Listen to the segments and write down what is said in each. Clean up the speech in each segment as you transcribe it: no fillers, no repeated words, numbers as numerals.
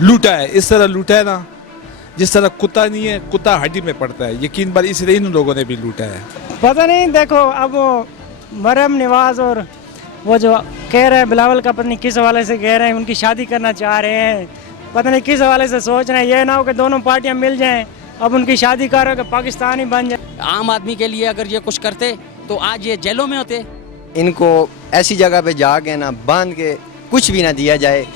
लूटा है, इस तरह लूटा है ना जिस तरह कुत्ता नहीं है, कुत्ता हड्डी में पड़ता है। यकीन बार इसलिए इन लोगों ने भी लूटा है। पता नहीं, देखो अब वो मरहम नवाज और वो जो कह रहे हैं बिलावल का, पता नहीं किस हवाले से कह रहे हैं, उनकी शादी करना चाह रहे हैं, पता नहीं किस हवाले से सोच रहे हैं। ये ना हो कि दोनों पार्टियां मिल जाएं, अब उनकी शादी करो कि पाकिस्तान ही बन जाए। आम आदमी के लिए अगर ये कुछ करते तो आज ये जेलों में होते। इनको ऐसी जगह पे जाके ना बांध के कुछ भी ना दिया जाए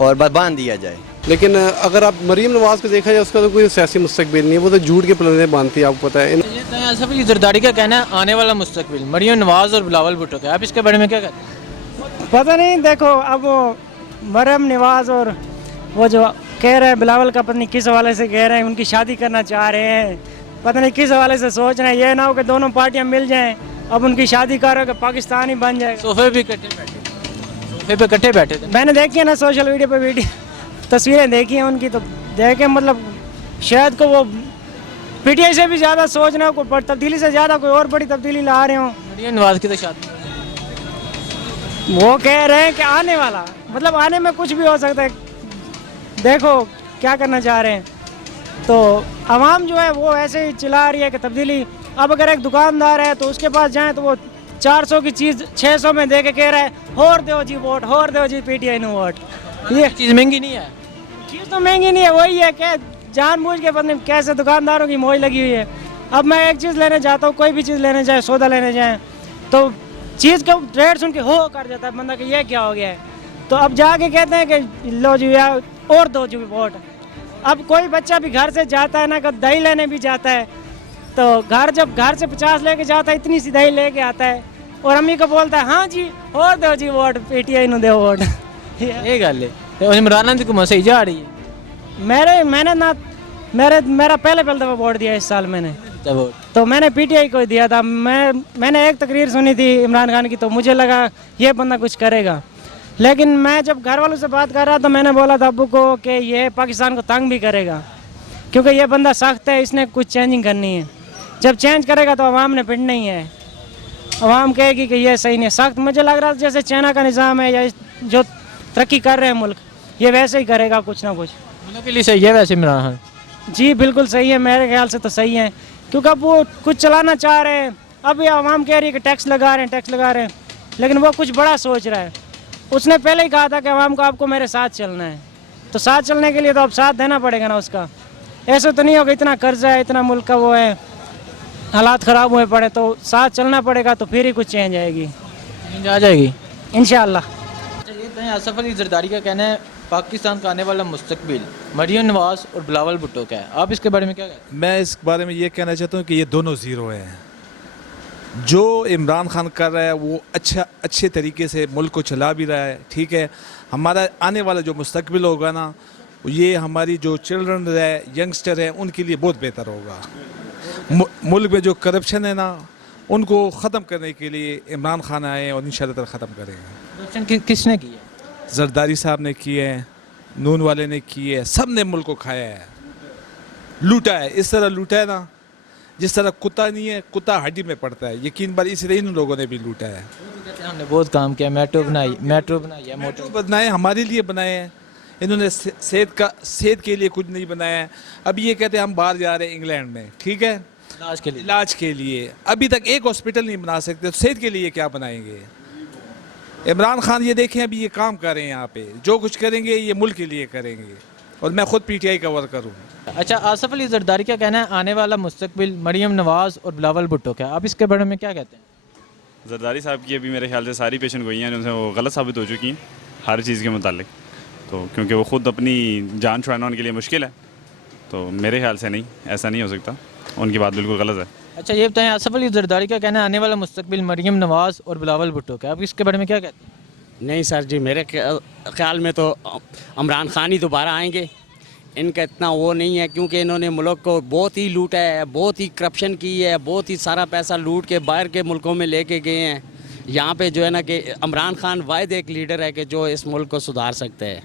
और बस बांध दिया जाए। लेकिन अगर आप मरीम नवाज को देखा जाए, उसका तो कोई सियासी मुस्तकबिल नहीं है, वो तो झूठ के प्लान बांधती है, आपको पता है। ये तो आसिफ अली जरदारी का कहना है आने वाला मुस्तकबिल मरीम नवाज और बिलावल भुट्टो का, आप इसके बारे में क्या कहते हैं? पता नहीं, देखो अब वो मरहम नवाज और वो जो कह रहे हैं बिलावल का, पता नहीं किस हवाले से कह रहे हैं, उनकी शादी करना चाह रहे हैं, पता नहीं किस हवाले से सोच रहे हैं। ये ना हो कि दोनों पार्टियां मिल जाएं, अब उनकी शादी करो कि पाकिस्तान ही बन जाए। सोफे पे इकट्ठे बैठे थे। मैंने देखी है ना सोशल मीडिया पे वीडियो तस्वीरें देखी हैं उनकी, तो देखे मतलब शायद को वो पीटीआई से भी ज़्यादा सोच रहे हो, कोई तब्दीली से ज़्यादा कोई और बड़ी तब्दीली ला रहे हो। मरीम नवाज की तो शादी वो कह रहे हैं कि आने वाला, मतलब आने में कुछ भी हो सकता है। देखो क्या करना चाह रहे हैं, तो आवाम जो है वो ऐसे ही चिल्ला रही है कि तब्दीली। अब अगर एक दुकानदार है तो उसके पास जाएं तो वो 400 की चीज़ 600 में दे के कह रहा है होर दो जी वोट, होर दो जी पीटीआई नो वोट। ये चीज़ महंगी नहीं है। चीज़ तो महंगी नहीं है, वही है कि जानबूझ के पता नहीं कैसे दुकानदारों की मोह लगी हुई है। अब मैं एक चीज़ लेने जाता हूँ, कोई भी चीज़ लेने जाए, सौदा लेने जाए, तो चीज़ का रेट सुन के हो कर जाता है बंदा कि ये क्या हो गया है। तो अब जाके कहते हैं कि लो जी यार और दो जी वोट। अब कोई बच्चा भी घर से जाता है ना, कब दही लेने भी जाता है, तो जब घर से 50 लेके जाता है, इतनी सी दही लेके आता है और अम्मी को बोलता है हाँ जी और दो जी वोट, पीटीआई नु दो वोट। ये गल है। तो इमरान को सही जा रही है। मेरा पहले दफ़ा वोट दिया इस साल मैंने, तो मैंने पीटीआई को दिया था। मैंने एक तकरीर सुनी थी इमरान खान की, तो मुझे लगा ये बंदा कुछ करेगा। लेकिन मैं जब घर वालों से बात कर रहा तो मैंने बोला था अब्बू को कि ये पाकिस्तान को तंग भी करेगा, क्योंकि ये बंदा सख्त है, इसने कुछ चेंजिंग करनी है। जब चेंज करेगा तो अवाम ने पिटना ही है। अवाम कहेगी कि ये सही नहीं। सख्त मुझे लग रहा है जैसे चाइना का निज़ाम है या जो तरक्की कर रहे हैं मुल्क, ये वैसे ही करेगा कुछ ना कुछ। मुल्क के लिए सही है वैसे इमरान खान। जी बिल्कुल सही है, मेरे ख्याल से तो सही है, क्योंकि अब वो कुछ चलाना चाह रहे हैं। अब ये आवाम कह रही है कि टैक्स लगा रहे हैं, लेकिन वो कुछ बड़ा सोच रहा है। उसने पहले ही कहा था कि आवाम को आपको मेरे साथ चलना है, तो साथ चलने के लिए तो अब साथ देना पड़ेगा ना उसका। ऐसा तो नहीं होगा, इतना कर्जा है, इतना मुल्क का वो है, हालात ख़राब हुए पड़े, तो साथ चलना पड़ेगा, तो फिर ही कुछ चेंज आएगी, आ जाएगी इंशाअल्लाह। ये आसिफ अली जरदारी का कहना है पाकिस्तान का आने वाला मुस्तकबिल मरीम नवाज और बिलावल भुट्टो का है, आप इसके बारे में क्या कहते हैं? मैं इस बारे में ये कहना चाहता हूँ कि ये दोनों ज़ीरो हैं। जो इमरान खान कर रहा है वो अच्छे तरीके से मुल्क को चला भी रहा है, ठीक है। हमारा आने वाला जो मुस्तकबिल होगा ना, ये हमारी जो चिल्ड्रन है, यंगस्टर हैं, उनके लिए बहुत बेहतर होगा। मुल्क में जो करप्शन है ना, उनको ख़त्म करने के लिए इमरान खान आए और इंशाअल्लाह ख़त्म करेंगे। करप्शन किसने की है? जरदारी साहब ने किए हैं, नून वाले ने किए हैं, सब ने मुल्क को खाया है, लूटा है। इस तरह लूटा है ना जिस तरह कुत्ता नहीं है, कुत्ता हड्डी में पड़ता है। यकीन बार इसलिए इन लोगों ने भी लूटा है। हमने बहुत काम किया, मेट्रो बनाई है, मोटर बनाए, हमारे लिए बनाए हैं। इन्होंने सेहत के लिए कुछ नहीं बनाया है। अब ये कहते हैं हम बाहर जा रहे हैं इंग्लैंड में, ठीक है, इलाज के लिए। अभी तक एक हॉस्पिटल नहीं बना सकते, तो सेहत के लिए क्या बनाएंगे? इमरान खान ये देखें अभी ये काम कर रहे हैं यहाँ पे, जो कुछ करेंगे ये मुल्क के लिए करेंगे, और मैं खुद पीटीआई का वर्कर हूँ। अच्छा, आसिफ अली जरदारी का कहना है आने वाला मुस्तकबिल मरीम नवाज और बिलावल भुट्टो का, आप इसके बारे में क्या कहते हैं? जरदारी साहब की अभी मेरे ख्याल से सारी पेशन गोइयाँ हैं जिनसे वो गलत साबित हो चुकी हैं हर चीज़ के मुतालिक, तो क्योंकि वो ख़ुद अपनी जान छुड़ाना उनके लिए मुश्किल है, तो मेरे ख्याल से नहीं, ऐसा नहीं हो सकता, उनकी बात बिल्कुल गलत है। अच्छा, ये बताएं आसिफ अली जरदारी का कहना है आने वाला मुस्तकबिल मरीम नवाज और बिलावल भुट्टो का, आप इसके बारे में क्या कहते हैं? नहीं सर जी, मेरे ख्याल में तो इमरान खान ही दोबारा आएंगे। इनका इतना वो नहीं है, क्योंकि इन्होंने मुल्क को बहुत ही लूटा है, बहुत ही करप्शन की है, बहुत ही सारा पैसा लूट के बाहर के मुल्कों में लेके गए हैं। यहाँ पे जो है ना कि इमरान खान वाहिद एक लीडर है कि जो इस मुल्क को सुधार सकते हैं,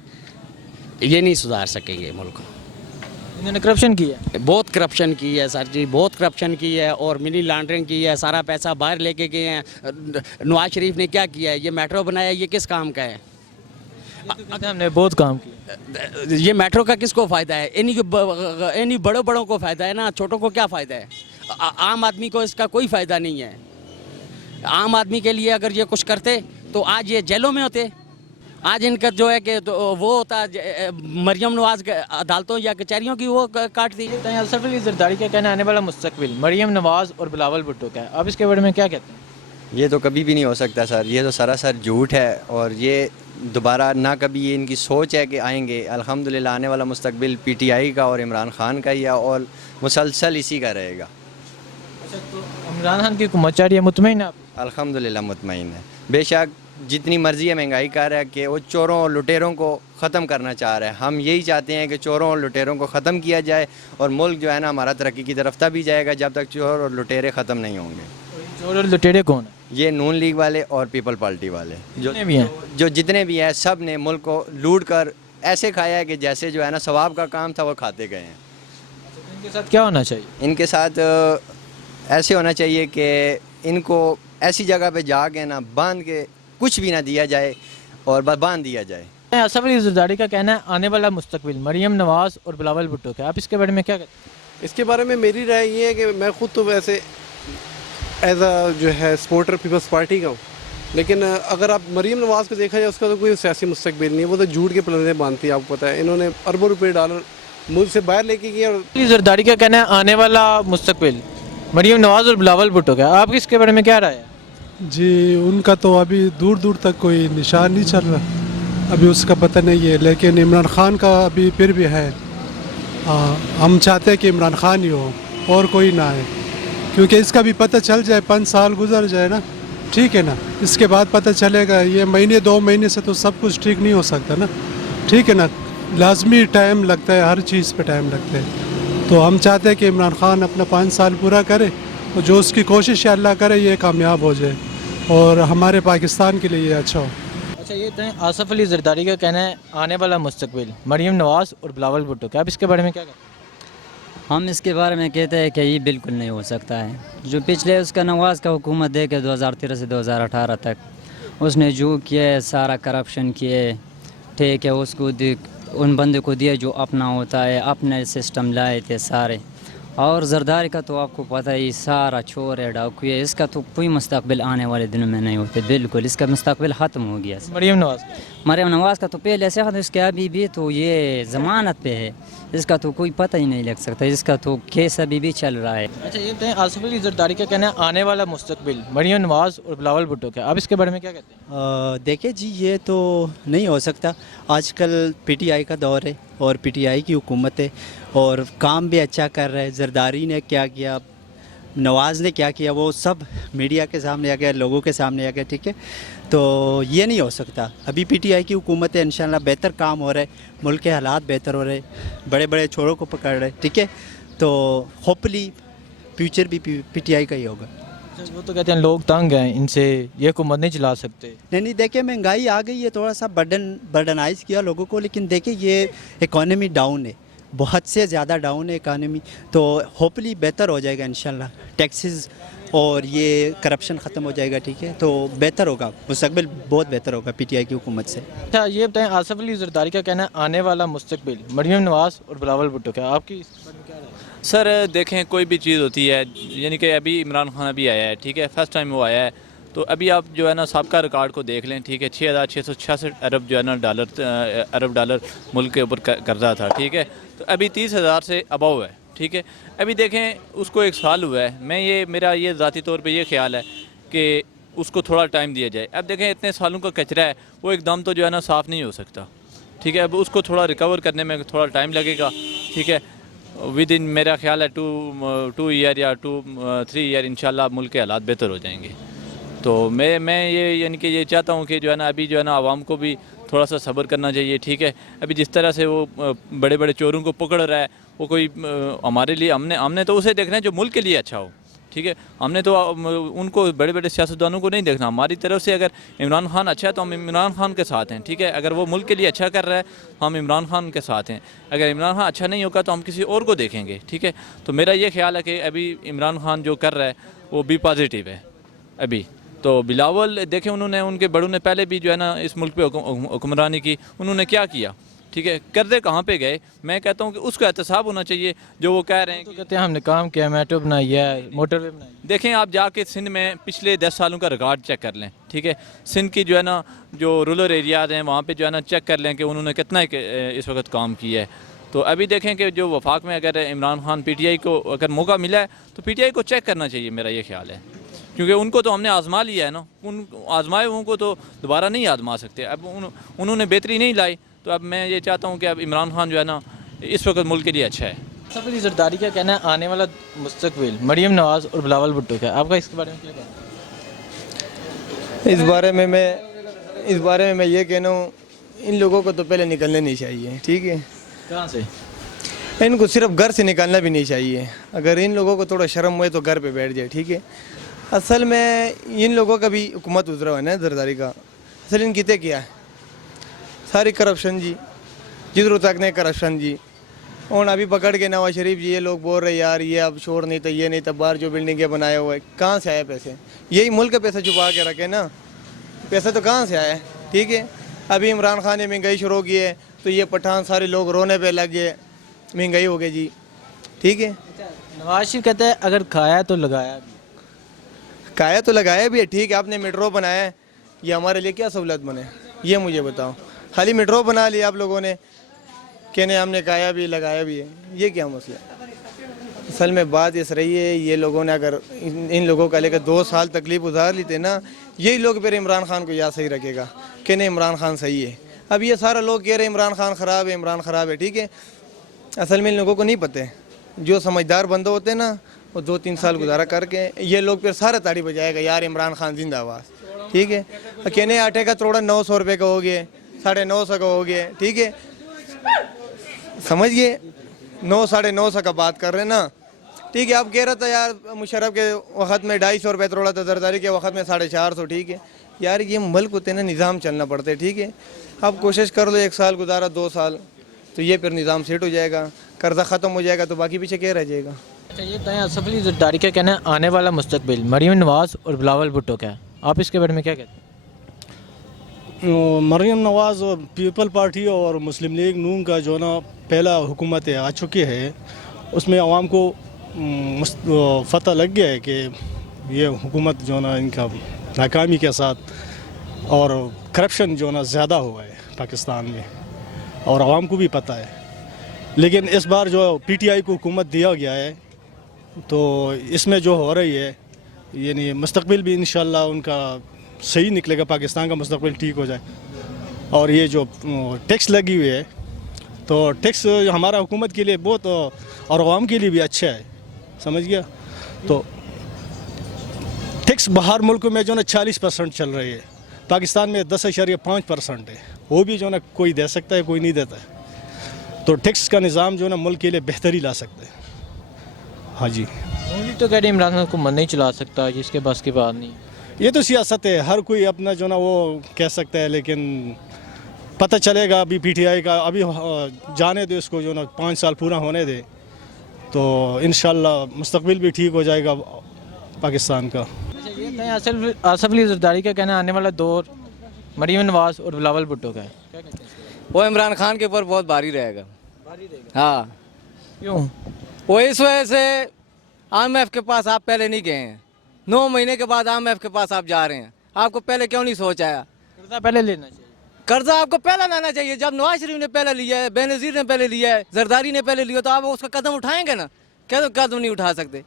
ये नहीं सुधार सकेंगे मुल्क को। इन्होंने करप्शन की है, बहुत करप्शन की है सर जी, बहुत करप्शन की है, और मनी लॉन्ड्रिंग की है, सारा पैसा बाहर लेके गए हैं। नवाज शरीफ ने क्या किया है? ये मेट्रो बनाया, ये किस काम का है? कहते हैं हमने बहुत काम किया। ये मेट्रो का किसको फ़ायदा है? इन्हीं बड़ों बड़ों को फ़ायदा है ना, छोटों को क्या फ़ायदा है? आम आदमी को इसका कोई फ़ायदा नहीं है। आम आदमी के लिए अगर ये कुछ करते तो आज ये जेलों में होते। आज इनका जो है कि तो वो होता मरियम नवाज अदालतों या कचहरियों की वो काट दी। असफ अली जरदारी का कहना है आने वाला मुस्तकबिल मरियम नवाज और बिलावल भुट्टो का है, आप इसके बारे में क्या कहते हैं? ये तो कभी भी नहीं हो सकता सर, ये तो सरासर झूठ है और ये दोबारा ना कभी ये इनकी सोच है कि आएंगे। अल्हम्दुलिल्लाह आने वाला मुस्तकबिल पीटीआई का और इमरान खान का ही है और मुसलसल इसी का रहेगा। अच्छा, तो इमरान खान की हुकूमत चाह रही है, मुतमईन है आप? अल्हम्दुलिल्लाह मुतमईन है। बेशक जितनी मर्ज़ी है महंगाई कर रहा है कि वो चोरों और लुटेरों को ख़त्म करना चाह रहा है। हम यही चाहते हैं कि चोरों और लुटेरों को ख़त्म किया जाए और मुल्क जो है ना हमारा तरक्की की तरफ तभी जाएगा जब तक चोर और लुटेरे ख़त्म नहीं होंगे। चोर और लुटेरे कौन है? ये नून लीग वाले और पीपल पार्टी वाले जितने भी हैं। जो जितने भी हैं सब ने मुल्क को लूट कर ऐसे खाया है कि जैसे जो है ना सवाब का काम था वो खाते गए हैं। इनके साथ क्या होना चाहिए? इनके साथ ऐसे होना चाहिए कि इनको ऐसी जगह पे जाके ना बांध के कुछ भी ना दिया जाए और बस बांध दिया जाए। असफ अली जरदारी का कहना है आने वाला मुस्तकबिल मरियम नवाज और बिलावल भुट्टो का है, आप इसके बारे में क्या कहते हैं? इसके बारे में मेरी राय ये है कि मैं खुद तो वैसे एज अ जो है सपोर्टर पीपल्स पार्टी का हूँ, लेकिन अगर आप मरीम नवाज़ को देखा जाए उसका तो कोई सियासी मुस्तकबिल नहीं है। वो तो झूठ के पलंदे बांधती है, आपको पता है। इन्होंने अरबों रुपये डॉलर मुल्क से बाहर लेके गए। और जरदारी का कहना है आने वाला मुस्तकबिल मरियम नवाज और बिलावल भुट्टो का है, आपकी इसके बारे में क्या राय है? जी उनका तो अभी दूर दूर तक कोई निशान नहीं चल रहा, अभी उसका पता नहीं है। लेकिन इमरान खान का अभी फिर भी है। हम चाहते हैं कि इमरान खान ही हो और कोई ना है, क्योंकि इसका भी पता चल जाए, 5 साल गुजर जाए ना, ठीक है ना, इसके बाद पता चलेगा। ये महीने 2 महीने से तो सब कुछ ठीक नहीं हो सकता ना, ठीक है ना, लाजमी टाइम लगता है, हर चीज़ पे टाइम लगता है। तो हम चाहते हैं कि इमरान खान अपना 5 साल पूरा करे और जो उसकी कोशिश है अल्लाह करे ये कामयाब हो जाए और हमारे पाकिस्तान के लिए ये अच्छा हो। अच्छा, ये तो आसफ अली जरदारी का कहना है आने वाला मुस्तकबिल मरियम नवाज और बिलावल भुट्टो का, आप इसके बारे में क्या कहते हैं? हम इसके बारे में कहते हैं कि ये बिल्कुल नहीं हो सकता है। जो पिछले उसका नवाज़ का हुकूमत दे के 2013 से 2018 तक उसने जो किया है, सारा करप्शन किए, ठीक है, उसको उन बंदे को दिए जो अपना होता है, अपने सिस्टम लाए थे सारे। और जरदारी का तो आपको पता है सारा चोर है, डाकू है, इसका तो कोई मुस्तकबिल आने वाले दिनों में नहीं होते, बिल्कुल इसका मुस्तकबिल ख़त्म हो गया। मरियम नवाज़ का तो पहले से ख़त्म, इसके अभी भी तो ये ज़मानत पे है, इसका तो कोई पता ही नहीं लग सकता, इसका तो केस अभी भी चल रहा है। अच्छा, ये तो आसफ अली जरदारी का कहना है आने वाला मुस्तकबिल मरियम नवाज और बिलावल भुट्टो का, आप इसके बारे में क्या कहते हैं? देखिए जी, ये तो नहीं हो सकता। आजकल पीटीआई का दौर है और पीटीआई की हुकूमत है और काम भी अच्छा कर रहा है। जरदारी ने क्या किया, नवाज़ ने क्या किया, वो सब मीडिया के सामने आ गया, लोगों के सामने आ गया, ठीक है। तो ये नहीं हो सकता। अभी पीटीआई की हुकूमत है, इंशाल्लाह बेहतर काम हो रहा है, मुल्क के हालात बेहतर हो रहे, बड़े बड़े छोरों को पकड़ रहे, ठीक है। तो होपली फ्यूचर भी पीटीआई का ही होगा। वो तो कहते हैं लोग तंग हैं, इनसे ये हुकूमत नहीं चला सकते। नहीं, देखिए महंगाई आ गई है, थोड़ा सा बर्डनाइज किया लोगों को, लेकिन देखिए ये इकॉनमी डाउन है, बहुत से ज़्यादा डाउन है इकानमी। तो होपली बेहतर हो जाएगा इंशाल्लाह, टैक्सेस और ये करप्शन ख़त्म हो जाएगा, ठीक है। तो बेहतर होगा, मुस्तकबिल बहुत बेहतर होगा पीटीआई की हुकूमत से। अच्छा, ये बताएं आसफ अली जरदारी का कहना है आने वाला मुस्तकबिल मरियम नवाज और बिलावल भुट्टो का, आपकी इस बारे में क्या राय है? सर देखें, कोई भी चीज़ होती है, यानी कि अभी इमरान खान अभी आया है, ठीक है, फर्स्ट टाइम वो आया है, तो अभी आप जो है ना सबका रिकॉर्ड को देख लें, ठीक है, 6,666 अरब जो है ना अरब डॉलर मुल्क के ऊपर कर्जा था, ठीक है। तो अभी 30,000 से अबव है, ठीक है। अभी देखें उसको 1 साल हुआ है, मेरा ये ज़ाती तौर पे ये ख्याल है कि उसको थोड़ा टाइम दिया जाए। अब देखें इतने सालों का कचरा है, वो एकदम तो जो है ना साफ़ नहीं हो सकता, ठीक है। अब उसको थोड़ा रिकवर करने में थोड़ा टाइम लगेगा, ठीक है। विद इन मेरा ख्याल है 2 ईयर या 2-3 ईयर इंशाल्लाह मुल्क के हालात बेहतर हो जाएंगे। तो मैं ये यानी कि ये चाहता हूँ कि जो है ना अभी जो है ना आवाम को भी थोड़ा सा सब्र करना चाहिए, ठीक है। अभी जिस तरह से वो बड़े बड़े चोरों को पकड़ रहा है, वो कोई हमारे लिए हमने तो उसे देखना है जो मुल्क के लिए अच्छा हो, ठीक है। हमने तो उनको बड़े बड़े सियासतदानों को नहीं देखना। हमारी तरफ से अगर इमरान खान अच्छा है तो हम इमरान खान के साथ हैं, ठीक है। अगर वो मुल्क के लिए अच्छा कर रहा है हम इमरान खान के साथ हैं। अगर इमरान खान अच्छा नहीं होगा तो हम किसी और को देखेंगे, ठीक है। तो मेरा ये ख्याल है कि अभी इमरान खान जो कर रहा है वो भी पॉजिटिव है अभी, تو بلاول دیکھیں انہوں نے ان کے بڑوں نے پہلے بھی جو ہے نا اس ملک پہ حکمرانی کی, انہوں نے کیا کیا, ٹھیک ہے, قرضے کہاں پہ گئے. میں کہتا ہوں کہ اس کا احتساب ہونا چاہیے. جو وہ کہہ رہے ہیں تو کہتے ہیں ہم نے کام کیا, میٹرو بنائی ہے, موٹر وے بنائی ہے. دیکھیں آپ جا کے سندھ میں پچھلے 10 سالوں کا ریکارڈ چیک کر لیں, ٹھیک ہے, سندھ کی جو ہے نا جو رورل ایریاز ہیں وہاں پہ جو ہے نا چیک کر لیں کہ انہوں نے کتنا اس وقت کام کیا ہے. تو ابھی دیکھیں کہ جو وفاق میں اگر Imran Khan P T I کو اگر موقع ملا ہے تو پی ٹی آئی کو چیک کرنا چاہیے, میرا یہ خیال ہے, کیونکہ ان کو تو ہم نے آزما لیا ہے نا, ان آزمائے ہوئوں کو تو دوبارہ نہیں آزما سکتے. اب انہوں نے بہتری نہیں لائی, تو اب میں یہ چاہتا ہوں کہ اب عمران خان جو ہے نا اس وقت ملک کے لیے اچھا ہے. آصف علی زرداری کا کہنا ہے آنے والا مستقبل مریم نواز اور بلاول بھٹو کا ہے, آپ کا اس کے بارے میں کیا کہنا ہے؟ اس بارے میں میں یہ کہنا ہوں, ان لوگوں کو تو پہلے نکلنا نہیں چاہیے, ٹھیک ہے, کہاں سے؟ ان کو صرف گھر سے نکالنا بھی نہیں چاہیے. اگر ان لوگوں کو تھوڑا شرم ہوئے تو گھر پہ بیٹھ جائے, ٹھیک ہے. اصل میں ان لوگوں کا بھی حکومت گزرا ہوا ہے نا زرداری کا, اصل ان کیتے کیا ہے, ساری کرپشن جی, جدھر تک نے کرپشن جی. اور ابھی پکڑ کے نواز شریف جی یہ لوگ بول رہے یار یہ اب شور نہیں تھا, یہ نہیں تھا, باہر جو بلڈنگیں بنائے ہوئے, کہاں سے آئے پیسے؟ یہی ملک کا پیسہ چھپا کے رکھے نا, پیسہ تو کہاں سے آیا ہے, ٹھیک ہے. ابھی عمران خان نے مہنگائی شروع کی ہے تو یہ پٹھان سارے لوگ رونے پہ لگ گئے, مہنگائی ہو گئی جی, ٹھیک ہے. نواز شریف کہتے ہیں اگر کھایا تو لگایا بھی, کھایا تو لگایا بھی ہے, ٹھیک ہے. آپ نے میٹرو بنایا ہے, یہ ہمارے لیے کیا سہولت بنے, یہ مجھے بتاؤ. خالی میٹرو بنا لیا آپ لوگوں نے, کہنے ہم نے کھایا بھی لگایا بھی ہے, یہ کیا مسئلہ ہے؟ اصل میں بات اس رہی ہے, یہ لوگوں نے اگر ان لوگوں کا لے کر 2 سال تکلیف گزار لی تھے نا, یہی لوگ پھر عمران خان کو یاد صحیح رکھے گا کہ نہیں عمران خان صحیح ہے. اب یہ سارا لوگ کہہ رہے ہیں عمران خان خراب ہے, عمران خراب ہے, ٹھیک ہے. اصل میں ان لوگوں کو نہیں پتہ ہے, جو سمجھدار بندے ہوتے ہیں نا وہ 2-3 سال گزارا کر کے یہ لوگ پھر سارا تاڑی بجائے گا یار عمران خان زندہ آواز, ٹھیک ہے. کہنے آٹے کا توڑا 900 روپے کا ہو گیا, 950 کا ہو گیا, ٹھیک ہے. سمجھ گئے, 900-950 کا بات کر رہے ہیں نا, ٹھیک ہے. آپ کہہ رہا تھا یار مشرف کے وقت میں 250 روپے توڑا تھا, زرداری کے وقت میں 450, ٹھیک ہے. یار یہ ملک ہوتے ہیں نا, نظام چلنا پڑتا ہے, ٹھیک ہے. آپ کوشش کر لو 1 سال گزارا 2 سال تو یہ پھر نظام سیٹ ہو جائے گا, قرضہ ختم ہو جائے گا, تو باقی پیچھے کیا رہ جائے گا. اچھا یہ بتائیں آصف علی زرداری کا کہنا ہے آنے والا مستقبل مریم نواز اور بلاول بھٹو کا ہے, آپ اس کے بارے میں کیا کہتے ہیں؟ مریم نواز اور پیپل پارٹی اور مسلم لیگ نون کا جو نا پہلا حکومت آ چکی ہے, اس میں عوام کو فتح لگ گیا ہے کہ یہ حکومت جو نا ان کا ناکامی کے ساتھ, اور کرپشن جو نا زیادہ ہوا ہے پاکستان میں, اور عوام کو بھی پتہ ہے. لیکن اس بار جو پی ٹی آئی کو حکومت دیا گیا ہے تو اس میں جو ہو رہی ہے, یعنی مستقبل بھی انشاءاللہ ان کا صحیح نکلے گا, پاکستان کا مستقبل ٹھیک ہو جائے. اور یہ جو ٹیکس لگی ہوئی ہے تو ٹیکس ہمارا حکومت کے لیے بہت, اور عوام کے لیے بھی اچھا ہے, سمجھ گیا. تو ٹیکس باہر ملکوں میں جو نا 40% چل رہی ہے, پاکستان میں 10.5% ہے, وہ بھی جو نا کوئی دے سکتا ہے, کوئی نہیں دیتا ہے. تو ٹیکس کا نظام جو نا ملک کے لیے بہتری لا سکتے ہیں. ہاں جی, تو کہہ رہے ہیں عمران خان حکومت نہیں چلا سکتا, جس کے بس کی بات نہیں. یہ تو سیاست ہے, ہر کوئی اپنا جو نا وہ کہہ سکتا ہے, لیکن پتہ چلے گا. ابھی پی ٹی آئی کا ابھی جانے دے, اس کو جو نا 5 سال پورا ہونے دے, تو انشاءاللہ مستقبل بھی ٹھیک ہو جائے گا پاکستان کا. آصف علی زرداری کا کہنا ہے آنے والا دور مریم نواز اور بلاول بھٹو کا ہے, کیا کہتے ہیں؟ وہ عمران خان کے اوپر بہت بھاری رہے گا. ہاں, کیوں؟ وہ اس وجہ سے آئی ایف کے پاس آپ پہلے نہیں گئے ہیں, 9 مہینے کے بعد آئی ایف کے پاس آپ جا رہے ہیں. آپ کو پہلے کیوں نہیں سوچ آیا؟ قرضہ پہلے لینا چاہیے, قرضہ آپ کو پہلے لانا چاہیے. جب نواز شریف نے پہلے لیا ہے, بے نظیر نے پہلے لیا ہے, زرداری نے پہلے لیا, تو آپ اس کا قدم اٹھائیں گے نا, کیا قدم نہیں اٹھا سکتے.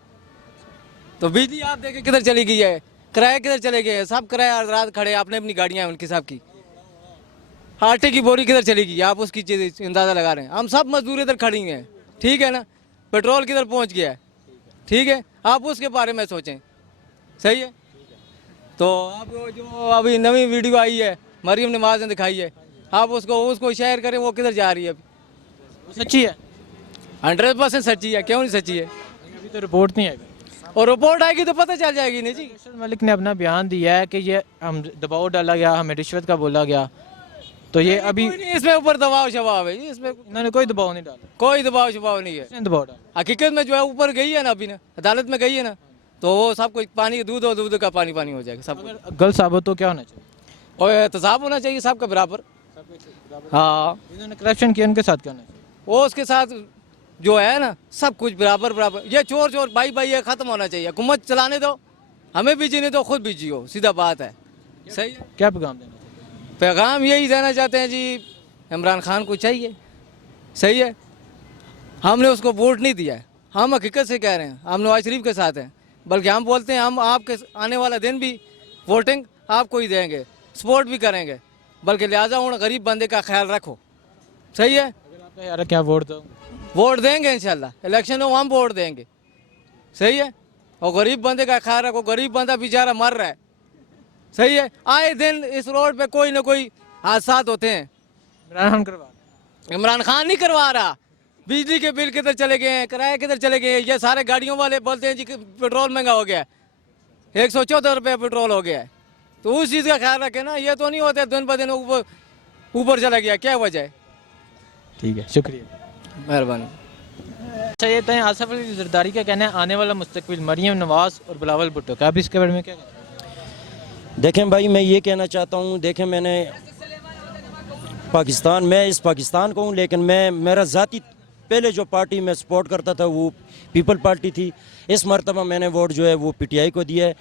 تو بجلی آپ دیکھیں کدھر چلی گئی ہے, کرایہ کدھر چلے گئے, سب کرایہ رات کھڑے, آپ نے اپنی گاڑیاں ہیں ان کے ساتھ کی. آٹے کی بوری کدھر چلے گی, آپ اس کی چیز اندازہ لگا رہے ہیں. ہم سب مزدور ادھر کھڑی ہیں, ٹھیک ہے نا. پیٹرول کدھر پہنچ گیا ہے, ٹھیک ہے. آپ اس کے بارے میں سوچیں, صحیح ہے. تو آپ جو ابھی نئی ویڈیو آئی ہے مریم نواز نے دکھائی ہے, آپ اس کو شیئر کریں, وہ کدھر جا رہی ہے. ابھی سچی ہے, 100% سچی ہے, کیوں نہیں سچی ہے. ابھی تو رپورٹ نہیں آئی, اور رپورٹ آئے گی تو پتہ چل جائے گی. نہیں جی, ارشد ملک نے اپنا بیان دیا ہے کہ یہ ہم دباؤ ڈالا گیا, ہمیں رشوت کا بولا گیا, تو یہ ابھی اس میں اوپر دباؤ شباب ہے, اس میں انہوں نے کوئی دباؤ نہیں ڈالا, کوئی دباؤ شباؤ نہیں ہے. دباؤ ڈالا حقیقت میں جو ہے اوپر گئی ہے نا, ابھی نا عدالت میں گئی ہے نا, तो वो सब कुछ पानी दूध और दूध का पानी पानी हो जाएगा सब। अगर गलत साबित हो क्या होना चाहिए? और एहतसाब होना चाहिए सबका बराबर। हाँ, जिन्होंने करप्शन किया उनके साथ क्या होना चाहिए? वो उसके साथ जो है ना सब कुछ बराबर बराबर। ये चोर चोर भाई भाई ये ख़त्म होना चाहिए। हुकूमत चलाने दो, हमें भी जीने दो, खुद भी जियो, सीधा बात है। सही है। क्या पैगाम देना चाहिए? पैगाम यही देना चाहते हैं जी, इमरान खान को चाहिए। सही है, हमने उसको वोट नहीं दिया है, हम हकीकत से कह रहे हैं, हम नवाज शरीफ के साथ हैं। बल्कि हम बोलते हैं हम आपके आने वाला दिन भी वोटिंग आपको ही देंगे, सपोर्ट भी करेंगे। बल्कि लिहाजा उन गरीब बंदे का ख्याल रखो। सही है, यार क्या वोट दो? वोट देंगे इंशाल्लाह, इलेक्शन हो हम वोट देंगे। सही है, और गरीब बंदे का ख्याल रखो, गरीब बंदा बेचारा मर रहा है। सही है, आए दिन इस रोड पे कोई ना कोई हादसा होते हैं। इमरान खान नहीं करवा रहा। बिजली के बिल किधर चले गए हैं, किराए किधर चले गए हैं। ये सारे गाड़ियों वाले बोलते हैं जी कि पेट्रोल महंगा हो गया है, 114 रुपये पेट्रोल हो गया है। तो उस चीज़ का ख्याल रखें ना, ये तो नहीं होता दिन ब दिन ऊपर चला गया, क्या वजह है? ठीक है, शुक्रिया, मेहरबानी। अच्छा ये तय आसफ अली जरदारी का कहना है आने वाला मुस्तकबिल मरियम नवाज और बिलावल भुट्टो का, आप इसके बारे में क्या कहते हैं? देखें भाई, मैं ये कहना चाहता हूँ, देखें मैंने पाकिस्तान, मैं इस पाकिस्तान को हूँ, लेकिन मैं मेरा ज़ाती पहले जो पार्टी में सपोर्ट करता था वो पीपल पार्टी थी। इस मरतबा मैंने वोट जो है वो पीटीआई को दिया है।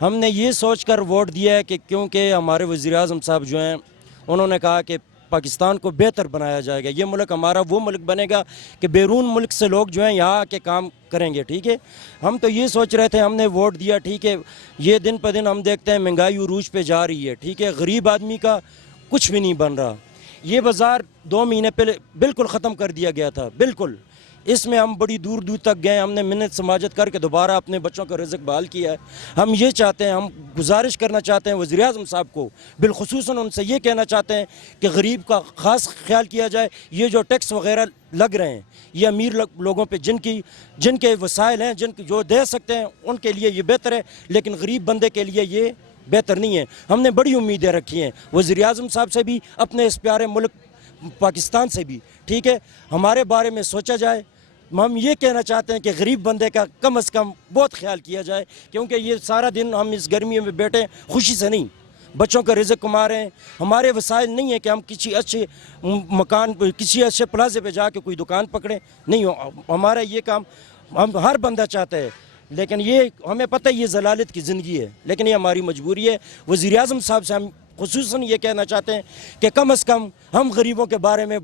हमने ये सोच कर वोट दिया है कि क्योंकि हमारे वज़ीर-ए-आज़म साहब जो हैं उन्होंने कहा कि पाकिस्तान को बेहतर बनाया जाएगा, ये मुल्क हमारा वो मुल्क बनेगा कि बैरून मुल्क से लोग जो हैं यहाँ आके काम करेंगे। ठीक है, हम तो ये सोच रहे थे, हमने वोट दिया। ठीक है, ये दिन पर दिन हम देखते हैं महंगाई उरूज पे जा रही है। ठीक है, गरीब आदमी का कुछ भी नहीं बन रहा। ये बाज़ार 2 महीने पहले बिल्कुल ख़त्म कर दिया गया था, बिल्कुल। इसमें हम बड़ी दूर दूर तक गए, हमने मिन्नत समाजत करके दोबारा अपने बच्चों का रिज़्क़ बहाल किया है। हम ये चाहते हैं, हम गुजारिश करना चाहते हैं वज़ीर-ए-आज़म साहब को, बिलख़ुसूसन उनसे ये कहना चाहते हैं कि गरीब का ख़ास ख्याल किया जाए। ये जो टैक्स वग़ैरह लग रहे हैं ये अमीर लोगों पे जिनके वसाइल हैं, जो दे सकते हैं उनके लिए ये बेहतर है, लेकिन गरीब बंदे के लिए ये बेहतर नहीं है। हमने बड़ी उम्मीदें रखी हैं वज़ीर-ए-आज़म साहब से भी, अपने इस प्यारे मुल्क पाकिस्तान से भी। ठीक है, हमारे बारे में सोचा जाए। हम ये कहना चाहते हैं कि गरीब बंदे का कम से कम बहुत ख्याल किया जाए, क्योंकि ये सारा दिन हम इस गर्मी में बैठे खुशी से नहीं, बच्चों का रिज़्क़ कमा रहे हैं। हमारे वसाइल नहीं है कि हम किसी अच्छे मकान, किसी अच्छे प्लाजे पे जाके कोई दुकान पकड़ें, नहीं हो। हमारा ये काम हम हर बंदा चाहता है, लेकिन ये हमें पता है ये जलालत की ज़िंदगी है, लेकिन ये हमारी मजबूरी है। वज़ीर-ए-आज़म साहब से हम खुसूसन ये कहना चाहते हैं कि कम से कम हम गरीबों के बारे में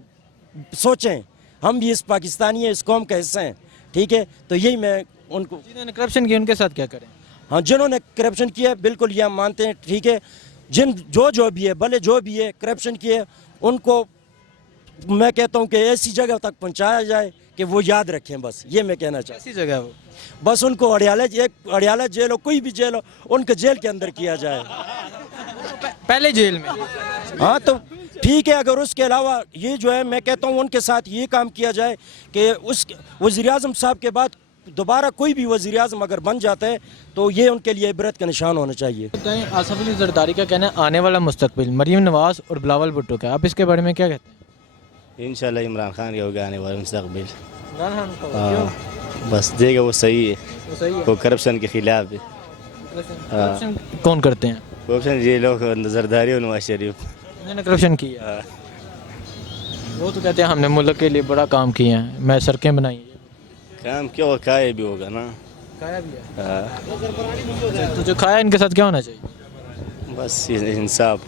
सोचें, हम भी इस पाकिस्तानी है, इस कौम का हिस्सा हैं। ठीक है, तो यही मैं उनको, जिन्होंने करप्शन किया उनके साथ क्या करें? हाँ, जिन्होंने करप्शन किया बिल्कुल ये हम मानते हैं। ठीक है, जो भी है, भले जो भी है करप्शन किए, उनको मैं कहता हूँ कि ऐसी जगह तक पहुँचाया जाए कि वो याद रखें। बस ये मैं कहना चाहता हूँ। ऐसी जगह वो बस उनको अड़ियाला जेल हो, कोई भी जेल हो, उनके जेल के अंदर किया जाए, पहले जेल में। हाँ तो ठीक है, अगर उसके अलावा ये जो है मैं कहता हूँ उनके साथ ये काम किया जाए कि उस वज़ीर-ए-आज़म साहब के बाद दोबारा कोई भी वज़ीर-ए-आज़म अगर बन जाता है तो ये उनके लिए इबरत का निशान होना चाहिए। आसफ अली जरदारी का कहना है आने वाला मुस्तकबिल मरियम नवाज और बिलावल भुट्टो का, आप इसके बारे में क्या कहते हैं? इंशाल्लाह इमरान खान के होगा आने वाला मुस्तकबिल। इमरान खान का बस देगा वो सही है, वो सही है, वो करप्शन के खिलाफ है। करप्शन कौन करते हैं? करप्शन ये लोग जरदारी और नवाज शरीफ, उन्होंने करप्शन किया। वो तो कहते हैं हमने मुल्क के लिए बड़ा काम किया है, मैं सड़कें बनाई हैं। काम क्या हो, खाया भी होगा ना, खाया भी है। तो जो खाया इनके साथ क्या होना चाहिए? बस इंसाफ।